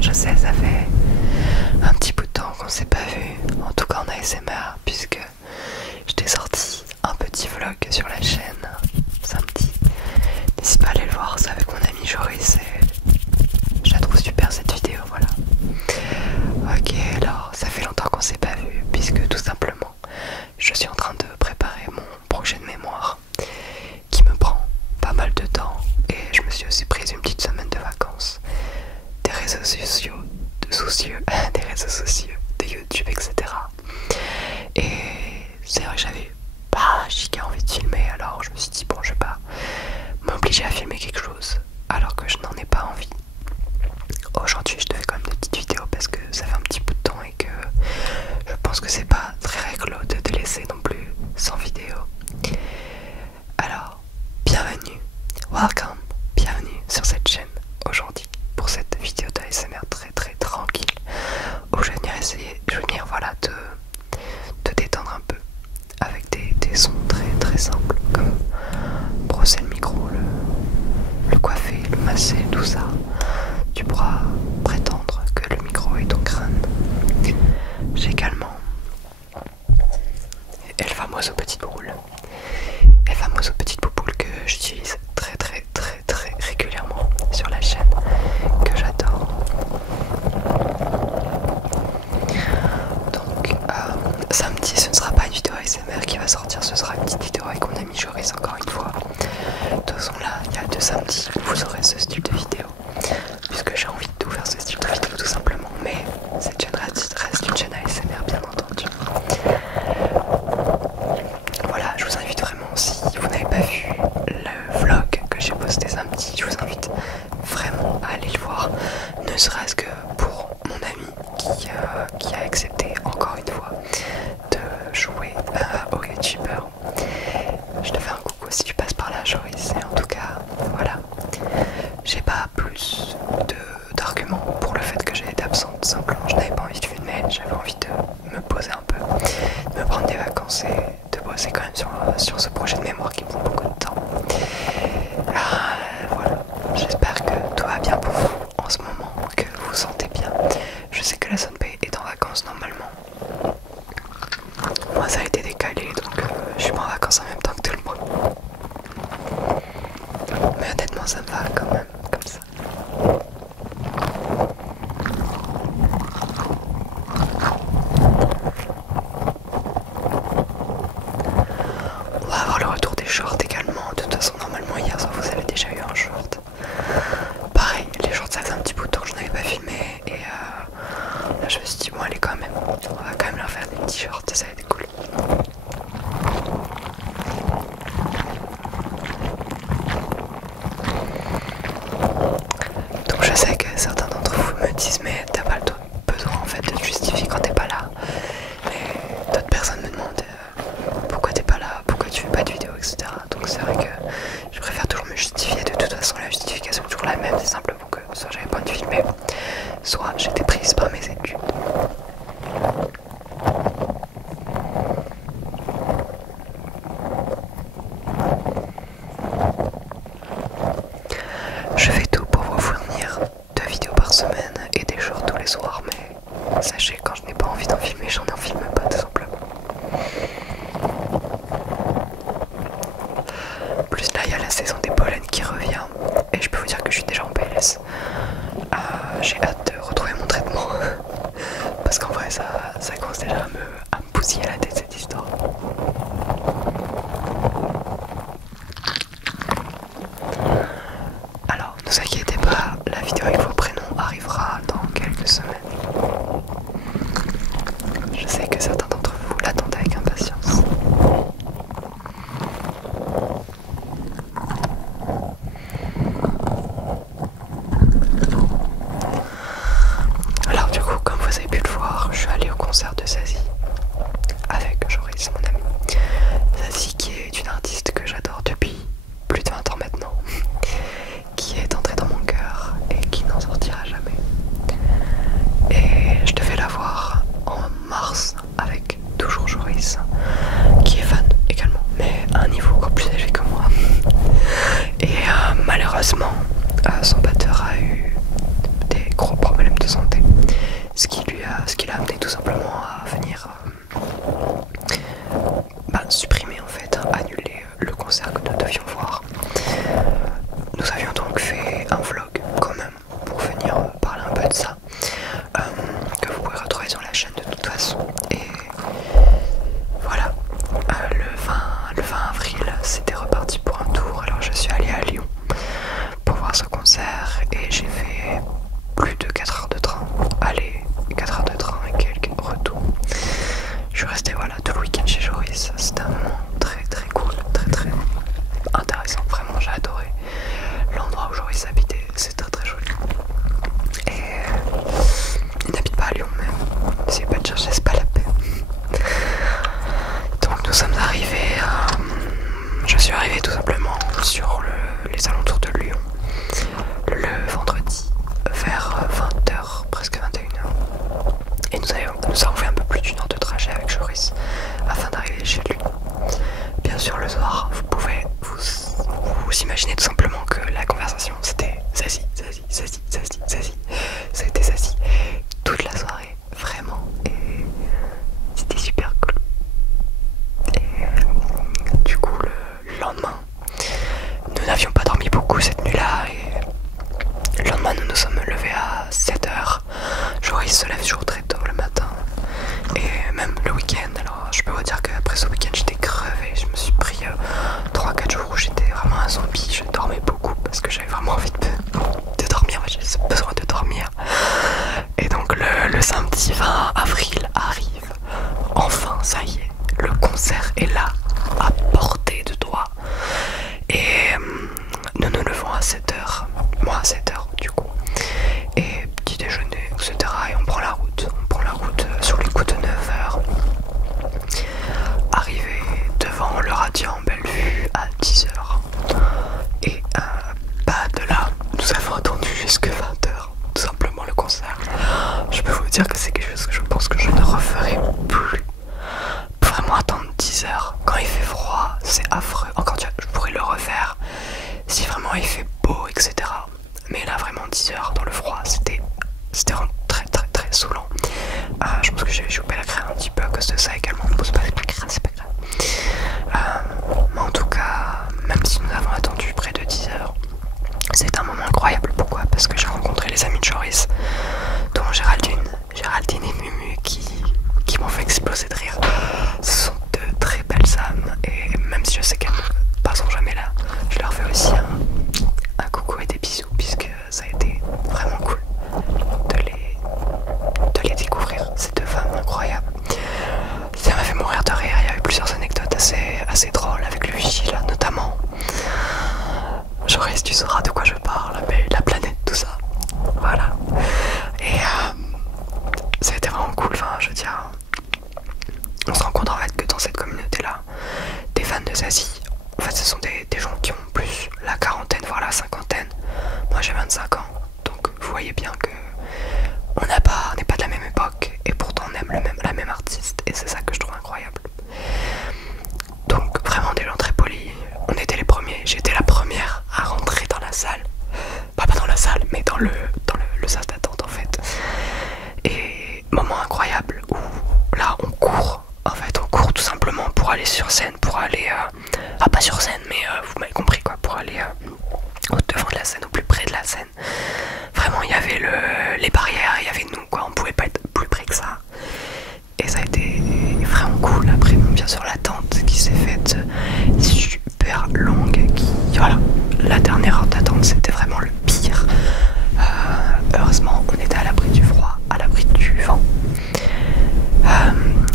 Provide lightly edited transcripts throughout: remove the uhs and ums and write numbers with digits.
je sais, ça fait un petit bout de temps qu'on s'est pas vu, en tout cas en ASMR, puisque je t'ai sorti un petit vlog sur la chaîne samedi. N'hésite pas à aller le voir, c'est avec mon ami Joris et je la trouve super cette vidéo, voilà. Ok, alors ça fait longtemps qu'on s'est pas vu, puisque tout simplement je suis en train de préparer mon projet de mémoire qui me prend pas mal de temps et je me suis aussi prise une petite semaine de vacances des réseaux sociaux, des réseaux sociaux, de YouTube, etc. Et c'est vrai que j'avais pas giga envie de filmer, alors je me suis dit bon, je vais pas m'obliger à filmer quelque chose alors que je n'en ai pas envie. Aujourd'hui je te fais quand même des petites vidéos parce que ça fait un petit bout de temps et que je pense que c'est pas très réglo de te laisser non plus sans vidéo. Alors, bienvenue, welcome, bienvenue sur cette chaîne aujourd'hui pour cette vidéo d'ASMR très très tranquille où je vais venir voilà te détendre un peu avec des sons très très simples comme brosser le micro, le coiffer, le masser, tout ça. Tu pourras prétendre que le micro est ton crâne. J'ai également El Famoso Petite Boule. El Famoso Petite Boule que j'utilise très très très très régulièrement sur la chaîne, que j'adore. Donc samedi ce ne sera pas une vidéo ASMR qui va sortir, ce sera une petite vidéo avec mon ami Joris encore une fois. De toute façon là il y a 2 samedis où vous aurez ce style de vidéo, puisque j'ai envie de tout faire ce style de vidéo tout simplement, mais cette chaîne reste une chaîne ASMR bien entendu. Voilà, je vous invite vraiment, si vous n'avez pas vu le vlog que j'ai posté samedi, je vous invite vraiment à aller le voir, ne serait-ce que pour mon ami qui a accepté encore une fois de jouer au youtubeur. Je te fais un coucou si tu passes par là, Joris, et en tout cas, voilà, j'ai pas plus d'arguments pour le fait que j'ai été absente, simplement je n'avais pas envie de filmer, j'avais envie de me poser un peu, de me prendre des vacances et de bosser quand même sur ce projet de mémoire qui me prend beaucoup de temps. Voilà, j'espère que tout va bien pour vous en ce moment, que vous vous sentez bien. Je sais que la zone P est en vacances normalement. Moi ça a été décalé, donc je suis pas en vacances en même temps que tout le monde. Mais honnêtement ça me va quand même, comme ça. On va avoir le retour des shorts également. De toute façon normalement hier vous avez déjà eu un short. Pareil, les shorts ça faisait un petit bout de temps que je n'avais pas filmé. Et là je me suis dit bon allez quand même, on va quand même leur faire des petits shorts, ça va être cool. Donc je sais que certains d'entre vous me disent mais t'as pas besoin en fait de te justifier quand t'es pas là. Mais d'autres personnes me demandent pourquoi t'es pas là, pourquoi tu fais pas de vidéo, etc. Donc c'est vrai que je préfère toujours me justifier. De toute façon la justification est toujours la même, c'est simplement que soit j'avais pas de filmer, soit j'étais prise par mes études. Je fais tout pour vous fournir 2 vidéos par semaine et des shorts tous les soirs, mais sachez quand je n'ai pas envie d'en filmer, j'en filme pas tout simplement. Plus là il y a la saison des pollens qui revient et je peux vous dire que je suis déjà en PLS. J'ai hâte de retrouver mon traitement parce qu'en vrai ça commence déjà à me bousiller la tête cette histoire. Alors ne vous inquiétez pas, la vidéo avec vos prénoms arrivera dans quelques semaines. Je sais que certains d'entre vous l'attendent avec impatience. les alentours de Lyon le vendredi vers 20h, presque 21h. Et nous avons fait un peu plus d'une heure de trajet avec Joris afin d'arriver chez lui. Bien sûr, le soir, vous pouvez vous imaginer tout simplement que la conversation c'était Zazie, Zazie, Zazie, Zazie, Zazie. Ça a été Zazie toute la soirée, vraiment. Et c'était super cool. Et du coup, le lendemain, nous n'avions pas dormi beaucoup cette nuit-là. Et le lendemain, nous nous sommes levés à 7h. Joris se lève toujours très tôt le matin. Et même le week-end. Alors, je peux vous dire qu'après ce week-end, j'étais crevé. Je me suis pris 3-4 jours où j'étais vraiment un zombie. Je dormais beaucoup parce que j'avais vraiment envie de dormir. J'avais besoin de dormir. Et donc, le samedi 20 avril arrive. Enfin, ça y est. Le concert est là, à portée de doigt. Et nous nous levons à 7h. Moi à 7h du coup. Et petit déjeuner, etc. Et on prend la route. On prend la route sur les coups de 9h. Arrivé devant le Radiant Bellevue à 10h. Et pas de là, nous avons attendu jusque 20h. Tout simplement le concert. Je peux vous dire que c'est quelque chose que je pense que je ne referai plus. Vraiment attendre 10h quand il fait froid, c'est affreux. Encore je pourrais le refaire si vraiment il fait beau, etc. Mais là vraiment 10h dans le froid, c'était vraiment très très très saoulant. Je pense que j'ai chopé la crème un petit peu à cause de ça également. Bon, c'est pas grave, c'est pas grave. Mais en tout cas, même si nous avons attendu près de 10h, c'est un moment incroyable. Pourquoi? Parce que j'ai rencontré les amis de Joris, dont Géraldine et Mumu qui m'ont fait exploser de rire. Ce sont de très belles âmes et même si je sais qu'elles ne passeront jamais là, je leur fais aussi un coucou et des bisous puisque ça a été vraiment cool de les découvrir, ces deux femmes incroyables. Ça m'a fait mourir de rire, il y avait plusieurs anecdotes assez drôles avec le vigile notamment. Joris, tu sauras de quoi je parle, mais la planète, tout ça. Voilà. Et ça a été vraiment cool, enfin je veux dire. On se rend compte en fait que dans cette communauté là, des fans de Zazie, en fait ce sont des gens qui ont plus la quarantaine voire la cinquantaine. Moi j'ai 25 ans, donc vous voyez bien que on n'est pas de la même époque et pourtant on aime la même artiste et c'est ça que je trouve incroyable. Donc vraiment des gens très polis, on était les premiers, j'étais la première à rentrer dans la salle. Pas dans la salle mais dans le sas d'attente en fait. Et moment incroyable où là on court. En fait on court tout simplement pour aller sur scène, pour aller pas sur scène mais vous m'avez compris quoi, pour aller au devant de la scène, au plus près de la scène. Vraiment il y avait les barrières, il y avait nous quoi, on pouvait pas être plus près que ça. Et ça a été vraiment cool. Après bien sûr l'attente qui s'est faite super longue, voilà, la dernière heure d'attente c'était vraiment le pire. Heureusement on était à l'abri du froid, à l'abri du vent.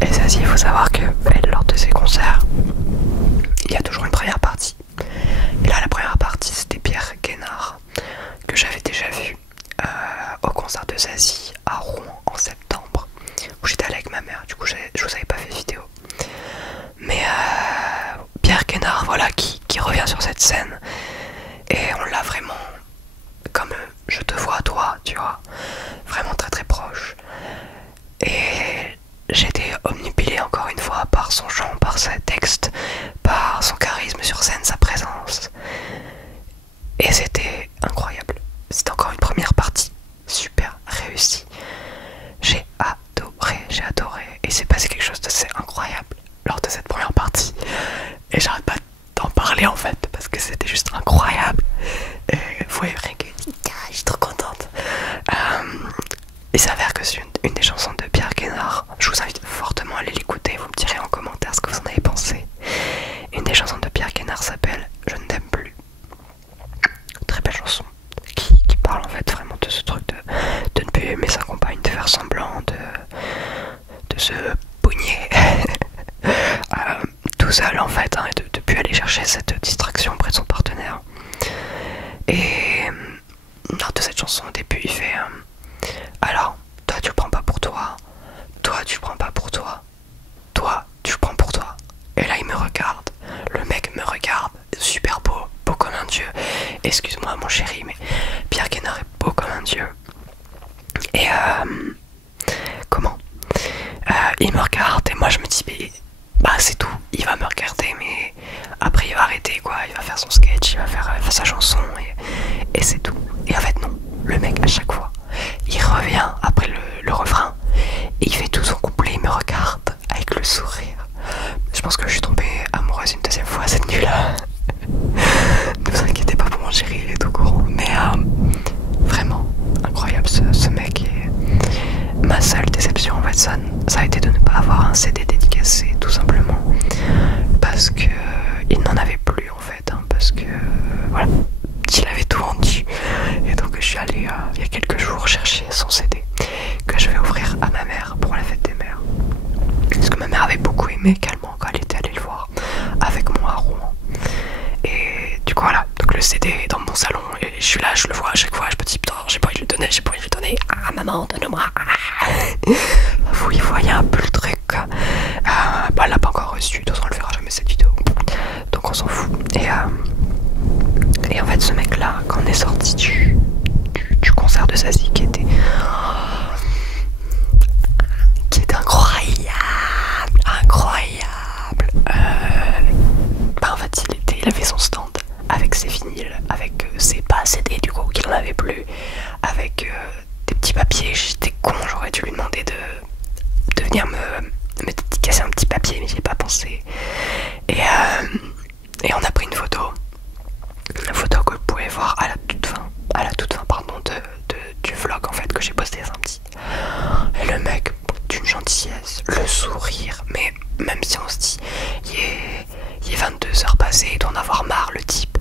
Et ça, il faut savoir que lors de ces concerts, il y a toujours une première partie. Et là, la première partie, c'était Pierre Guénard, que j'avais déjà vu au concert de Zazie à Rouen en septembre, où j'étais allé avec ma mère. Du coup, je vous avais pas fait vidéo. Mais Pierre Guénard, voilà, qui revient sur cette scène. Et on l'a vraiment comme je te vois toi, tu vois. Vraiment très très proche. Et j'étais omnibulé encore une fois par son chant, par ses textes, par son charisme sur scène, sa présence. Et c'était incroyable. C'était encore une première partie super réussie. J'ai adoré. Et c'est passé quelque chose d'assez incroyable lors de cette première partie. Et j'arrête pas d'en parler en fait, parce que c'était juste incroyable. Et vous voyez rien que je suis trop contente. Il s'avère que c'est une des chansons de Pierre Guénard. Je vous invite fortement à aller l'écouter. Vous me direz en commentaire ce que vous en avez pensé. Une des chansons de Pierre Guénard s'appelle Je ne t'aime plus. Très belle chanson qui parle en fait vraiment de ce truc de ne plus aimer sa compagne, de faire semblant, de se pogner tout seul en fait, hein, et de ne plus aller chercher cette distraction auprès de son partenaire. Et lors de cette chanson au début il fait alors toi tu le prends pas pour toi, toi tu le prends pas pour toi, toi tu le prends pour toi. Et là il me regarde, le mec me regarde, super beau comme un dieu, Excuse-moi mon chéri, mais Pierre Guénard est beau comme un dieu. Et comment il me regarde et moi je me dis mais bah c'est tout, il va me regarder mais après il va arrêter quoi, il va faire son sketch, il va faire sa chanson et c'est tout. Et en fait non, le mec à chaque fois il revient après le refrain et il fait tout son couplet, il me regarde avec le sourire. Je pense que je suis tombée amoureuse une deuxième fois cette nuit là. Ne vous inquiétez pas pour mon chéri, il est au courant. Mais vraiment incroyable ce mec. Et ma seule déception en fait ça a été de ne pas avoir un CD dédicacé tout simplement. Parce que il n'en avait plus en fait. Parce que voilà, il avait tout vendu. Et donc je suis allée il y a quelques jours chercher son CD que je vais offrir à ma mère pour la fête des mères. Parce que ma mère avait beaucoup aimé également quand elle était allée le voir avec moi à Rouen. Et du coup voilà, donc le CD est dans mon salon et je suis là, je le vois à chaque fois, je me dis putain j'ai pas envie de le donner, j'ai pas envie de le donner. Ah maman donne-moi. Vous y voyez un peu le truc. Bah elle l'a pas encore reçu, de toute façon elle verra jamais cette vidéo. Donc on s'en fout. Et en fait ce mec là, quand on est sorti du concert de Zazie qui était incroyable. Bah en fait il avait son stand avec ses vinyles, avec ses pas CD du coup qu'il en avait plus, avec des petits papiers. J'étais con, j'aurais dû lui demander de venir me dédicacer un petit papier mais j'ai pas pensé. Et on a pris une photo que vous pouvez voir à la toute fin pardon du vlog en fait que j'ai posté samedi. Et le mec d'une gentillesse, le sourire, mais même si on se dit il est 22h passées, il doit en avoir marre le type.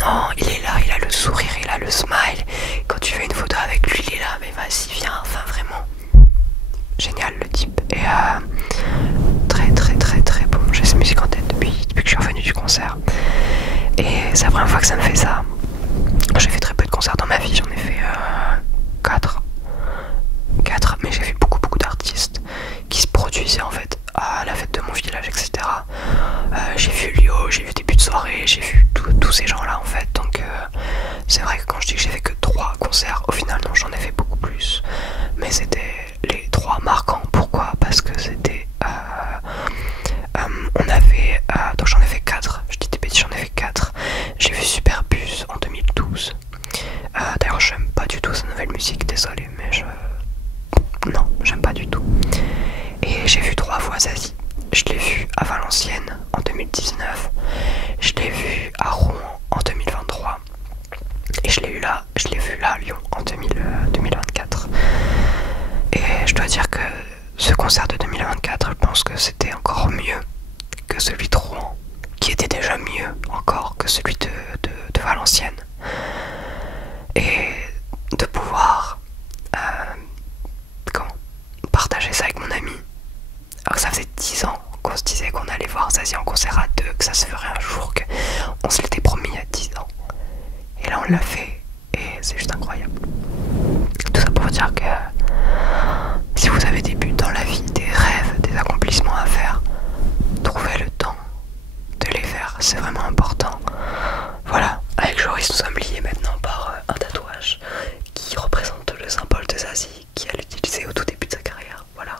Non, il est là, il a le sourire, il a le smile. Quand tu fais une photo avec lui, il est là, mais vas-y viens, enfin vraiment. Génial le type. Et très bon. J'ai cette musique en tête depuis que je suis revenu du concert. Et c'est la première fois que ça me fait ça. J'ai fait très peu de concerts dans ma vie, j'en ai fait 4, mais j'ai vu beaucoup d'artistes qui se produisaient en fait à la fête de mon village, etc. J'ai vu Lio, j'ai vu début de soirée, j'ai vu tous ces gens là en fait. Donc c'est vrai que quand je dis que j'ai fait que 3 concerts, au final non, j'en ai fait beaucoup plus. Mais c'était les 3 marquants. Pourquoi? Parce que c'était on avait donc j'en ai fait 4, je dis des bêtises, j'en ai fait 4. J'ai vu Superbus en 2012. D'ailleurs j'aime pas du tout sa nouvelle musique, désolé, mais non, j'aime pas du tout. Et j'ai vu 3 fois Zazie. Je l'ai vu à Valenciennes en 2019, je l'ai vu à Rouen en 2023 et je l'ai vu là à Lyon en 2024. Et je dois dire que ce concert de 2024, je pense que c'était encore mieux que celui de Rouen, qui était déjà mieux encore que celui de Valenciennes. Et de pouvoir partager ça avec mon ami. Alors que ça faisait 10 ans qu'on se disait qu'on allait voir Zazie en concert à 2, que ça se ferait un jour, qu'on se l'était promis il y a 10 ans. Et là on l'a fait et c'est juste incroyable. Tout ça pour dire que si vous avez des buts dans la vie, des rêves, des accomplissements à faire, trouvez le temps de les faire, c'est vraiment important. Voilà, avec Joris nous sommes liés maintenant par un tatouage qui représente le symbole de Zazie qu'elle utilisait au tout début de sa carrière, voilà.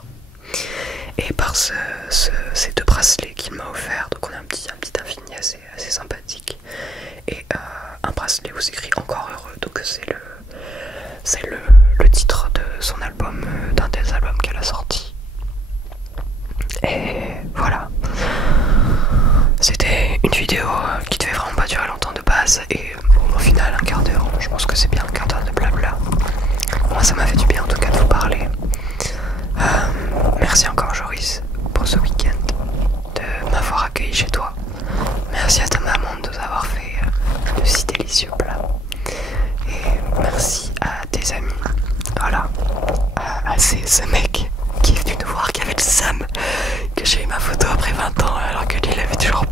Et par ces 2 bracelets qu'il m'a offert, donc on a un petit infini assez sympathique. Et un bracelet où c'est écrit encore heureux, donc c'est le titre de son album, d'un des albums qu'elle a sorti. Et voilà. C'était une vidéo qui devait vraiment pas durer longtemps de base, et au final un quart d'heure, je pense que c'est bien un quart d'heure de blabla. Moi ça m'a fait du bien en tout cas de vous parler. Merci encore Joris pour ce week-end, de m'avoir accueilli chez toi. Merci à ta maman de nous avoir fait de si délicieux plats. Et merci à tes amis. Voilà, à ce mec qui est venu nous voir, qui avait le seum que j'ai eu ma photo après 20 ans alors que lui il avait toujours